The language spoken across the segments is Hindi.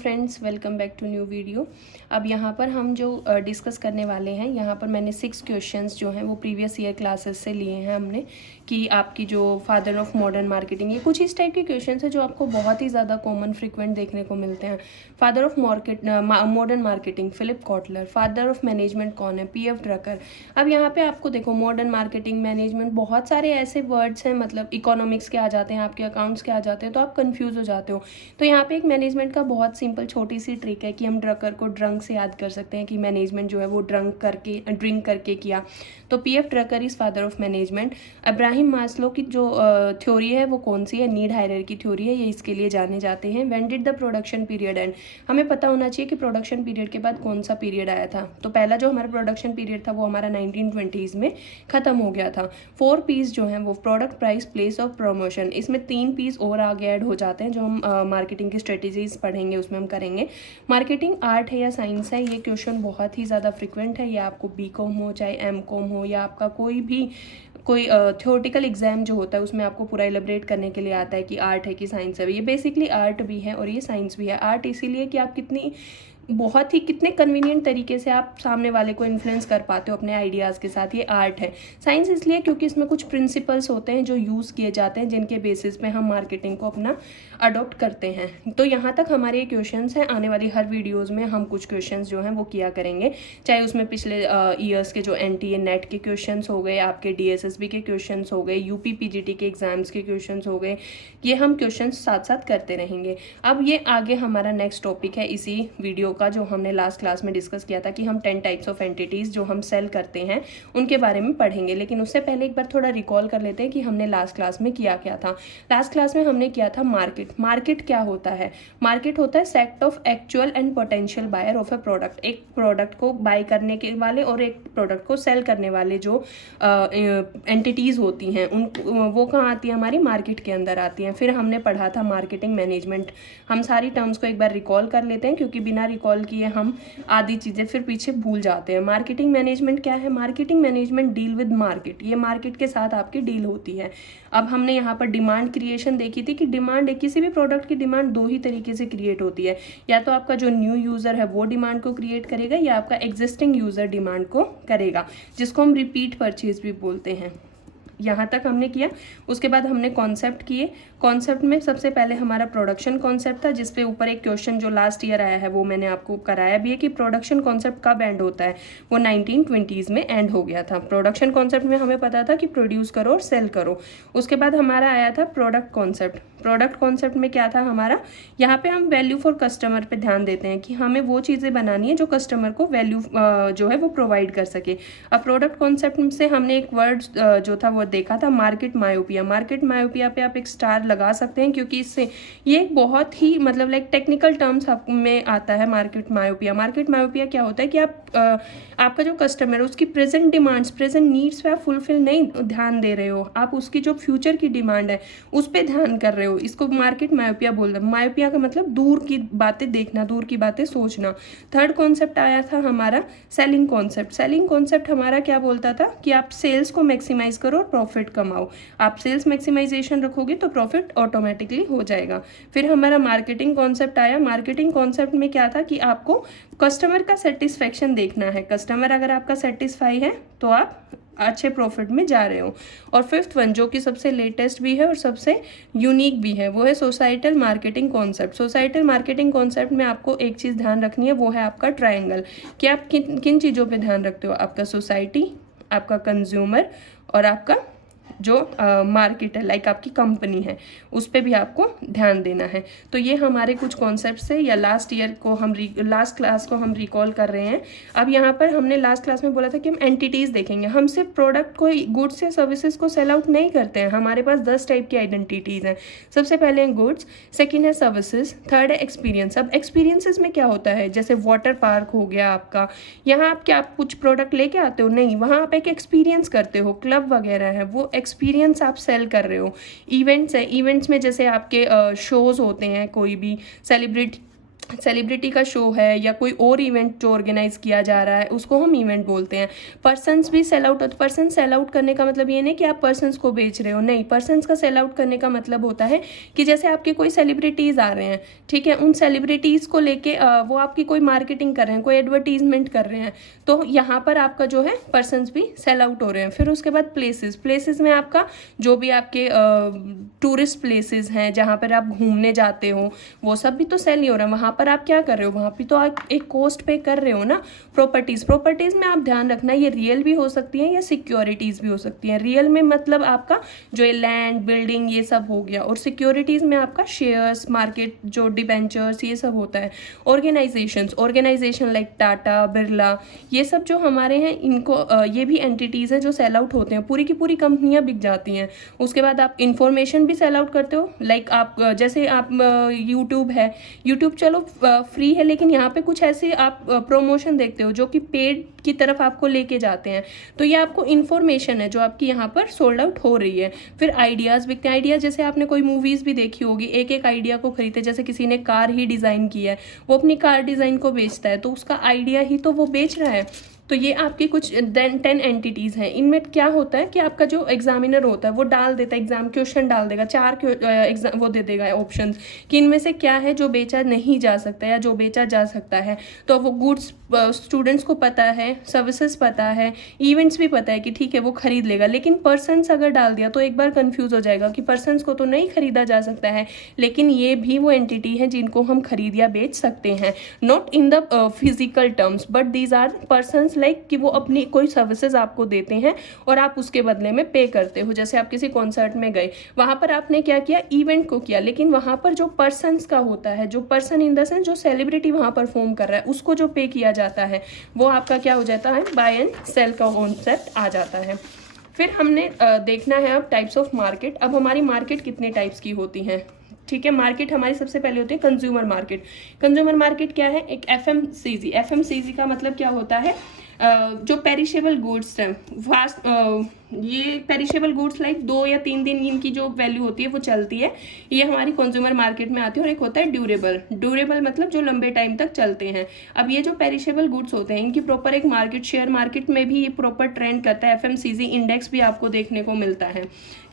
Friends, welcome back to new video. अब यहाँ पर हम जो डिस्कस करने वाले हैं, यहाँ पर मैंने 6 क्वेश्चंस जो हैं वो प्रीवियस ईयर क्लासेस से लिए हैं हमने, कि आपकी जो फादर ऑफ मॉडर्न मार्केटिंग, ये कुछ इस टाइप के क्वेश्चंस हैं जो आपको बहुत ही ज़्यादा कॉमन फ्रिक्वेंट देखने को मिलते हैं। Father of modern marketing Philip Kotler. Father of management कौन है? पी.एफ. ड्रकर। अब यहाँ पे आपको देखो, मॉडर्न मार्केटिंग, मैनेजमेंट, बहुत सारे ऐसे वर्ड्स हैं, मतलब इकोनॉमिक्स के आ जाते हैं, आपके अकाउंट्स के आ जाते हैं, तो आप कन्फ्यूज़ हो जाते हो। तो यहाँ पे एक मैनेजमेंट का बहुत सिंपल छोटी सी ट्रिक है कि हम ड्रकर को ड्रंक से याद कर सकते हैं, कि मैनेजमेंट जो है वो ड्रिंक करके किया। तो PF. Drucker is father of management. Abraham Maslow की जो थ्योरी है वो कौन सी है? नीड हायरार्की थ्योरी है, ये इसके लिए जाने जाते हैं। When did the production period and? हमें पता होना चाहिए कि प्रोडक्शन पीरियड के बाद कौन सा पीरियड आया था। तो पहला जो हमारा प्रोडक्शन पीरियड था वो हमारा 1920s में ख़त्म हो गया था। 4 पीस जो हैं वो product, price, place of promotion, इसमें 3 पीस और आगे ऐड हो जाते हैं जो हम मार्केटिंग की स्ट्रेटेजीज पढ़ेंगे उसमें हम करेंगे। मार्केटिंग आर्ट है या साइंस है? ये क्वेश्चन बहुत ही ज़्यादा फ्रिक्वेंट है। ये आपको बीकॉम हो चाहे एमकॉम हो या आपका कोई थ्योरेटिकल एग्जाम जो होता है उसमें आपको पूरा एलिब्रेट करने के लिए आता है कि आर्ट है कि साइंस है। ये बेसिकली आर्ट भी है और ये साइंस भी है। आर्ट इसीलिए कि आप कितने कन्वीनियंट तरीके से आप सामने वाले को इन्फ्लुएंस कर पाते हो अपने आइडियाज़ के साथ, ये आर्ट है। साइंस इसलिए क्योंकि इसमें कुछ प्रिंसिपल्स होते हैं जो यूज़ किए जाते हैं, जिनके बेसिस पे हम मार्केटिंग को अपना अडॉप्ट करते हैं। तो यहाँ तक हमारे ये क्वेश्चंस हैं। आने वाली हर वीडियोज़ में हम कुछ क्वेश्चंस जो हैं वो किया करेंगे, चाहे उसमें पिछले ईयर्स के जो NTA नेट के क्वेश्चंस हो गए, आपके DSSB के क्वेश्चंस हो गए, UP PGT के एग्जाम्स के क्वेश्चंस हो गए, ये हम क्वेश्चंस साथ साथ करते रहेंगे। अब ये आगे हमारा नेक्स्ट टॉपिक है इसी वीडियो का, जो हमने लास्ट क्लास में डिस्कस किया था कि हम 10 टाइप्स ऑफ एंटिटीज़ जो हम सेल करते हैं उनके बारे में पढ़ेंगे। लेकिन उससे पहले एक बार थोड़ा रिकॉल कर लेते हैं कि हमने लास्ट क्लास में किया क्या था। लास्ट क्लास में हमने किया था मार्केट। मार्केट क्या होता है? मार्केट होता है set of actual and potential buyer of a product. एक प्रोडक्ट को बाय करने के वाले और एक प्रोडक्ट को सेल करने वाले जो एंटिटीज़ होती हैं उन वो कहाँ आती है? हमारी मार्केट के अंदर आती हैं। फिर हमने पढ़ा था मार्केटिंग मैनेजमेंट। हम सारी टर्म्स को एक बार रिकॉल कर लेते हैं, क्योंकि बिना रिकॉल किए हम आधी चीज़ें फिर पीछे भूल जाते हैं। मार्केटिंग मैनेजमेंट क्या है? Marketing management deal with market. ये मार्केट के साथ आपकी डील होती है। अब हमने यहाँ पर डिमांड क्रिएशन देखी थी कि डिमांड, किसी भी प्रोडक्ट की डिमांड 2 ही तरीके से क्रिएट होती है। या तो आपका जो न्यू यूज़र है वो डिमांड को क्रिएट करेगा, या आपका एग्जिस्टिंग यूज़र डिमांड को करेगा, जिसको हम रिपीट परचेज भी बोलते हैं। यहाँ तक हमने किया। उसके बाद हमने कॉन्सेप्ट किए। कॉन्सेप्ट में सबसे पहले हमारा प्रोडक्शन कॉन्सेप्ट था, जिस पे ऊपर एक क्वेश्चन जो लास्ट ईयर आया है वो मैंने आपको कराया भी है कि प्रोडक्शन कॉन्सेप्ट कब एंड होता है। वो 1920s में एंड हो गया था। प्रोडक्शन कॉन्सेप्ट में हमें पता था कि प्रोड्यूस करो और सेल करो। उसके बाद हमारा आया था प्रोडक्ट कॉन्सेप्ट। प्रोडक्ट कॉन्सेप्ट में क्या था हमारा? यहाँ पे हम वैल्यू फॉर कस्टमर पे ध्यान देते हैं कि हमें वो चीज़ें बनानी है जो कस्टमर को वैल्यू जो है वो प्रोवाइड कर सके। अब प्रोडक्ट कॉन्सेप्ट से हमने एक वर्ड जो था वो देखा था, मार्केट मायोपिया। मार्केट मायोपिया पे आप एक स्टार लगा सकते हैं, क्योंकि इससे ये बहुत ही मतलब लाइक टेक्निकल टर्म्स आप में आता है मार्केट मायोपिया। मार्केट मायोपिया क्या होता है कि आपका जो कस्टमर है उसकी प्रेजेंट डिमांड्स, प्रेजेंट नीड्स पे आप फुलफिल नहीं ध्यान दे रहे हो, आप उसकी जो फ्यूचर की डिमांड है उस पर ध्यान कर रहे हो। इसको मार्केट मायोपिया बोल रहे हैं। मायोपिया का मतलब दूर की बातें देखना, दूर की बातें सोचना। थर्ड कॉन्सेप्ट आया था हमारा सेलिंग कॉन्सेप्ट। सेलिंग कॉन्सेप्ट हमारा क्या बोलता था कि आप सेल्स को मैक्सिमाइज करो और प्रॉफिट कमाओ। आप सेल्स मैक्सिमाइजेशन रखोगे तो प्रॉफिट ऑटोमेटिकली हो जाएगा। फिर हमारा मार्केटिंग कॉन्सेप्ट आया। मार्केटिंग कॉन्सेप्ट में क्या था कि आपको कस्टमर का सेटिस्फेक्शन देखना है। कस्टमर अगर आपका सेटिस्फाई है तो आप अच्छे प्रॉफिट में जा रहे हो। और फिफ्थ वन, जो कि सबसे लेटेस्ट भी है और सबसे यूनिक भी है, वो है societal marketing concept. Societal marketing concept में आपको एक चीज़ ध्यान रखनी है, वो है आपका ट्रायंगल। कि आप किन किन चीज़ों पे ध्यान रखते हो? आपका सोसाइटी, आपका कंज्यूमर और आपका जो मार्केट है, लाइक आपकी कंपनी है, उस पर भी आपको ध्यान देना है। तो ये हमारे कुछ कॉन्सेप्ट्स है, या लास्ट क्लास को हम रिकॉल कर रहे हैं। अब यहाँ पर हमने लास्ट क्लास में बोला था कि हम एंटिटीज़ देखेंगे। हम सिर्फ प्रोडक्ट को, गुड्स या सर्विसेज को सेल आउट नहीं करते हैं। हमारे पास 10 टाइप की आइडेंटिटीज़ हैं। सबसे पहले है गुड्स, सेकेंड है सर्विसेज, थर्ड है एक्सपीरियंस। अब एक्सपीरियंसेस में क्या होता है? जैसे वाटर पार्क हो गया आपका, यहाँ आप क्या कुछ प्रोडक्ट लेके आते हो? नहीं, वहाँ आप एक एक्सपीरियंस करते हो। क्लब वगैरह है, वो एक्सपीरियंस आप सेल कर रहे हो। इवेंट्स है, इवेंट्स में जैसे आपके शोज़ होते हैं, कोई भी सेलिब्रिटी का शो है या कोई और इवेंट जो ऑर्गेनाइज किया जा रहा है उसको हम इवेंट बोलते हैं। पर्सन्स भी सेल आउट होते। पर्सन सेल आउट करने का मतलब ये नहीं कि आप पर्सन्स को बेच रहे हो, नहीं। पर्सन्स का सेल आउट करने का मतलब होता है कि जैसे आपके कोई सेलिब्रिटीज़ आ रहे हैं, ठीक है, उन सेलिब्रिटीज़ को लेके वो आपकी कोई मार्केटिंग कर रहे हैं, कोई एडवर्टीजमेंट कर रहे हैं, तो यहाँ पर आपका जो है पर्सन्स भी सेल आउट हो रहे हैं। फिर उसके बाद प्लेसेस में आपका जो भी आपके टूरिस्ट प्लेसेस हैं जहाँ पर आप घूमने जाते हो वो सब भी तो सेल ही हो रहा है। वहाँ पर आप क्या कर रहे हो, वहाँ पे तो आप एक कॉस्ट पे कर रहे हो ना। प्रॉपर्टीज़ में आप ध्यान रखना, ये रियल भी हो सकती हैं या सिक्योरिटीज़ भी हो सकती हैं। रियल में मतलब आपका जो ये लैंड बिल्डिंग ये सब हो गया, और सिक्योरिटीज़ में आपका शेयर्स मार्केट जो डिबेंचर्स ये सब होता है। ऑर्गेनाइजेशन लाइक टाटा बिरला ये सब जो हमारे हैं, इनको ये भी एंटिटीज़ हैं जो सेल आउट होते हैं। पूरी की पूरी कंपनियाँ बिक जाती हैं। उसके बाद आप इंफॉर्मेशन भी सेल आउट करते हो, लाइक आप जैसे आप यूट्यूब है, यूट्यूब चलो फ्री है, लेकिन यहाँ पे कुछ ऐसे आप प्रमोशन देखते हो जो कि पेड की तरफ आपको लेके जाते हैं, तो ये आपको इन्फॉर्मेशन है जो आपकी यहाँ पर सोल्ड आउट हो रही है। फिर आइडियाज़ बिकते हैं। आइडियाज़ जैसे आपने कोई मूवीज़ भी देखी होगी, एक एक आइडिया को खरीदते, जैसे किसी ने कार ही डिज़ाइन किया है, वो अपनी कार डिज़ाइन को बेचता है, तो उसका आइडिया ही तो वो बेच रहा है। तो ये आपकी कुछ 10 एंटिटीज़ हैं। इनमें क्या होता है कि आपका जो एग्जामिनर होता है वो डाल देता है, एग्जाम क्वेश्चन डाल देगा, 4 एग्जाम वो दे देगा ऑप्शंस कि इनमें से क्या है जो बेचा नहीं जा सकता या जो बेचा जा सकता है। तो वो गुड्स स्टूडेंट्स को पता है, सर्विसेज पता है, इवेंट्स भी पता है कि ठीक है वो खरीद लेगा। लेकिन पर्सन्स अगर डाल दिया तो एक बार कंफ्यूज हो जाएगा कि पर्सन्स को तो नहीं खरीदा जा सकता है, लेकिन ये भी वो एंटिटी है जिनको हम खरीद या बेच सकते हैं। Not in the physical terms but these are persons, like कि वो अपनी कोई सर्विसेज आपको देते हैं और आप उसके बदले में पे करते हो। जैसे आप किसी कॉन्सर्ट में गए, वहाँ पर आपने क्या किया, इवेंट को किया, लेकिन वहाँ पर जो पर्सन्स का होता है, जो पर्सन इन द सेंस जो सेलिब्रिटी वहाँ परफॉर्म कर रहा है, उसको जो पे किया जाता है वो आपका क्या हो जाता है, बाय एंड सेल का कॉन्सेप्ट आ जाता है। फिर हमने देखना है अब टाइप्स ऑफ मार्केट। अब हमारी मार्केट कितने टाइप्स की होती हैं, ठीक है। मार्केट हमारी सबसे पहले होती है कंज्यूमर मार्केट। कंज्यूमर मार्केट क्या है, एक एफएमसीजी का मतलब क्या होता है, जो पेरिशेबल गुड्स हैं, फास्ट ये पेरिशेबल गुड्स लाइक 2 या 3 दिन इनकी जो वैल्यू होती है वो चलती है, ये हमारी कंज्यूमर मार्केट में आती है। और एक होता है ड्यूरेबल मतलब जो लंबे टाइम तक चलते हैं। अब ये जो पेरिशेबल गुड्स होते हैं इनकी प्रॉपर एक मार्केट, शेयर मार्केट में भी ये प्रॉपर ट्रेंड करता है, एफएमसीजी इंडेक्स भी आपको देखने को मिलता है,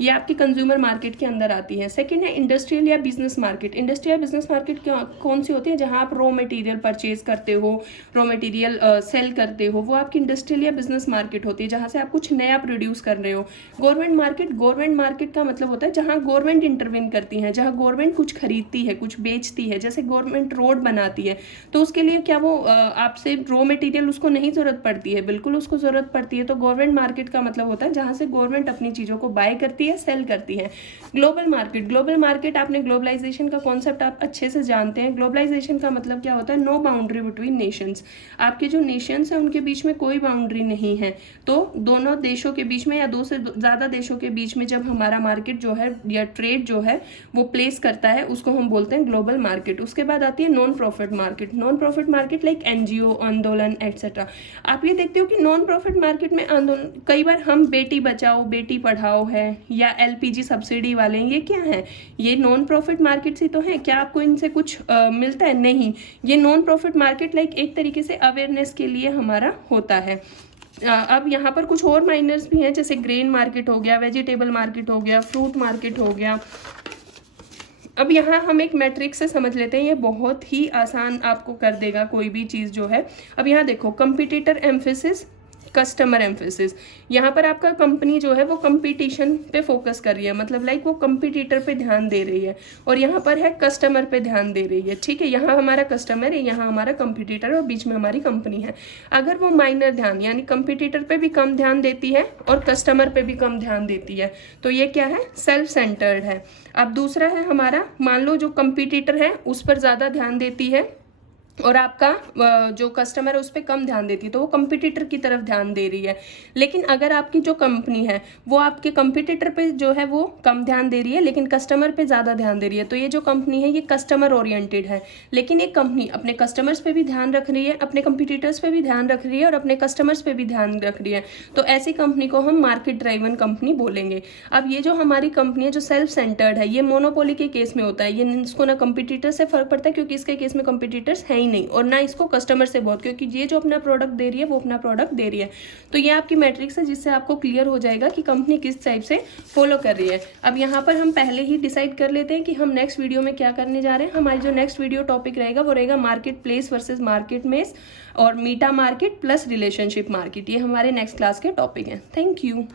ये आपकी कंज्यूमर मार्केट के अंदर आती है। सेकेंड है इंडस्ट्रियल या बिजनेस मार्केट। इंडस्ट्रियल या बिजनेस मार्केट कौन सी होती है, जहाँ आप रॉ मटेरियल परचेज करते हो, रॉ मटेरियल सेल करते हो, वो आपकी इंडस्ट्रियल या बिजनेस मार्केट होती है, जहाँ से आप कुछ नया प्रोड्यूस कर रहे हो। गवर्नमेंट मार्केट का मतलब होता है जहाँ गवर्नमेंट इंटरवीन करती है, जहाँ गवर्नमेंट कुछ खरीदती है, कुछ बेचती है। जैसे गवर्नमेंट रोड बनाती है तो उसके लिए क्या वो आपसे रॉ मटेरियल उसको नहीं जरूरत पड़ती है, बिल्कुल उसको जरूरत पड़ती है। तो गवर्नमेंट मार्केट का मतलब होता है जहाँ से गवर्नमेंट अपनी चीज़ों को बाय करती है, सेल करती है। ग्लोबल मार्केट आपने ग्लोबलाइजेशन का कॉन्सेप्ट आप अच्छे से जानते हैं। ग्लोबलाइजेशन का मतलब क्या होता है, नो बाउंड्री बिटवीन नेशंस। आपके जो नेशंस हैं उनके बीच में कोई बाउंड्री नहीं है, तो दोनों देशों के बीच में या 2 से ज़्यादा देशों के बीच में जब हमारा मार्केट जो है या ट्रेड जो है वो प्लेस करता है, उसको हम बोलते हैं ग्लोबल मार्केट। उसके बाद आती है non profit market like NGO, आंदोलन एक्सेट्रा। आप ये देखते हो कि नॉन प्रॉफिट मार्केट में आंदोलन, कई बार हम बेटी बचाओ बेटी पढ़ाओ है या एलपीजी सब्सिडी वाले, ये क्या है, ये नॉन प्रॉफिट मार्केट से तो है। क्या आपको इनसे कुछ मिलता है, नहीं। ये नॉन प्रॉफिट मार्केट लाइक एक तरीके से अवेयरनेस के लिए हमारा होता है। अब यहाँ पर कुछ और माइनर्स भी हैं, जैसे ग्रेन मार्केट हो गया, वेजिटेबल मार्केट हो गया, फ्रूट मार्केट हो गया। अब यहाँ हम एक मैट्रिक्स से समझ लेते हैं, ये बहुत ही आसान आपको कर देगा कोई भी चीज़ जो है। अब यहाँ देखो, कंपटीटर एम्फेसिस, कस्टमर एम्फेसिस। यहाँ पर आपका कंपनी जो है वो कंपटीशन पे फोकस कर रही है, मतलब लाइक वो कंपटीटर पे ध्यान दे रही है, और यहाँ पर है कस्टमर पे ध्यान दे रही है, ठीक है। यहाँ हमारा कस्टमर है, यहाँ हमारा कंपटीटर और बीच में हमारी कंपनी है। अगर वो माइनर ध्यान यानी कंपटीटर पे भी कम ध्यान देती है और कस्टमर पे भी कम ध्यान देती है, तो ये क्या है, सेल्फ सेंटर्ड है। अब दूसरा है हमारा, मान लो जो कंपटीटर है उस पर ज़्यादा ध्यान देती है और आपका जो कस्टमर है उस पर कम ध्यान देती है, तो वो कंपटीटर की तरफ ध्यान दे रही है। लेकिन अगर आपकी जो कंपनी है वो आपके कंपटीटर पे जो है वो कम ध्यान दे रही है लेकिन कस्टमर पे ज़्यादा ध्यान दे रही है, तो ये जो कंपनी है ये कस्टमर ओरिएंटेड है। लेकिन एक कंपनी अपने कस्टमर्स पे भी ध्यान रख रही है, अपने कंपटीटर्स पे भी ध्यान रख रही है और अपने कस्टमर्स पे भी ध्यान रख रही है, तो ऐसी कंपनी को हम मार्केट ड्राइवन कंपनी बोलेंगे। अब ये जो हमारी कंपनी है जो सेल्फ सेंटर्ड है, ये मोनोपोली के केस में होता है, ये इसको ना कंपटीटर से फर्क पड़ता है क्योंकि इसके केस में कंपटीटर्स है ही नहीं, और ना इसको कस्टमर से बहुत, क्योंकि ये जो अपना प्रोडक्ट दे रही है वो अपना प्रोडक्ट दे रही है। तो ये आपकी मैट्रिक्स है जिससे आपको क्लियर हो जाएगा कि कंपनी किस टाइप से फॉलो कर रही है। अब यहाँ पर हम पहले ही डिसाइड कर लेते हैं कि हम नेक्स्ट वीडियो में क्या करने जा रहे हैं। हमारी जो नेक्स्ट वीडियो टॉपिक रहेगा वो रहेगा market place versus market mess और मीटा मार्केट प्लस रिलेशनशिप मार्केट। ये हमारे नेक्स्ट क्लास के टॉपिक हैं। Thank you.